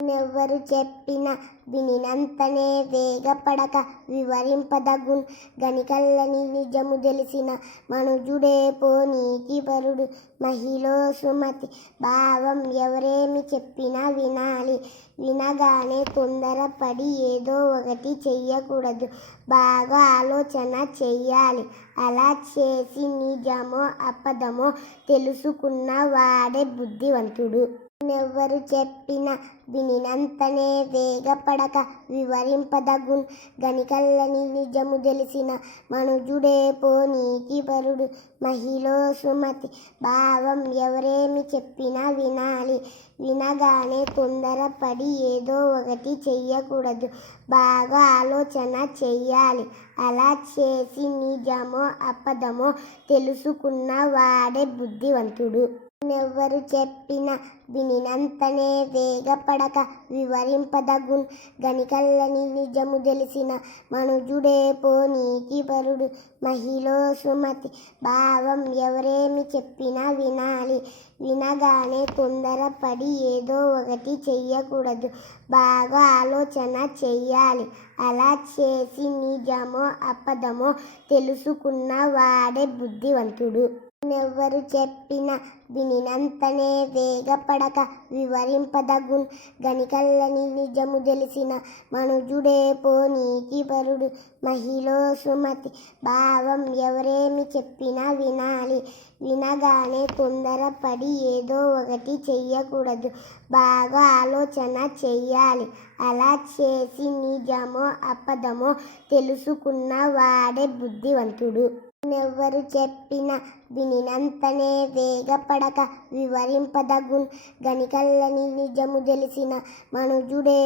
నెవ్వరు చెప్పిన వినినంతనే వేగపడక వివరింపదగున్ గనికల్లని నిజము తెలిసిన మనుజుడే పోనీకి పరుడు మహిళో సుమతి భావం ఎవరేమి చెప్పినా వినాలి వినగానే తొందరపడి ఏదో ఒకటి చెయ్యకూడదు బాగా ఆలోచన చెయ్యాలి అలా చేసి నిజమో అబద్ధమో తెలుసుకున్న వాడే బుద్ధివంతుడు నెవ్వరు చెప్పిన వినినంతనే వేగపడక వివరింపదగున్ గనికల్లని నిజము తెలిసిన మనుజుడే పోనీకి పరుడు మహిళో సుమతి భావం ఎవరేమి చెప్పినా వినాలి వినగానే తొందరపడి ఏదో ఒకటి చెయ్యకూడదు బాగా ఆలోచన చెయ్యాలి అలా చేసి నిజమో అబద్ధమో తెలుసుకున్న వాడే బుద్ధివంతుడు నెవ్వరు చెప్పిన వినినంతనే వేగపడక వివరింపదగున్ గనికల్లని నిజము తెలిసిన మనుజుడే పోనీకి పరుడు మహిళో సుమతి భావం ఎవరేమి చెప్పినా వినాలి వినగానే తొందరపడి ఏదో ఒకటి చెయ్యకూడదు బాగా ఆలోచన చెయ్యాలి అలా చేసి నిజమో అబద్ధమో తెలుసుకున్న వాడే బుద్ధివంతుడు నెవ్వరు చెప్పిన వినినంతనే వేగపడక వివరింపదగున్ గనికల్లని నిజము తెలిసిన మనుజుడే పోనీకి పరుడు మహిళో సుమతి భావం ఎవరేమి చెప్పినా వినాలి వినగానే తొందరపడి ఏదో ఒకటి చెయ్యకూడదు బాగా ఆలోచన చెయ్యాలి అలా చేసి నిజమో అబద్ధమో తెలుసుకున్న వాడే బుద్ధివంతుడు నెవ్వరు చెప్పిన వినినంతనే వేగపడక వివరింపదగున్ గనికల్లని నిజము తెలిసిన మనుజుడే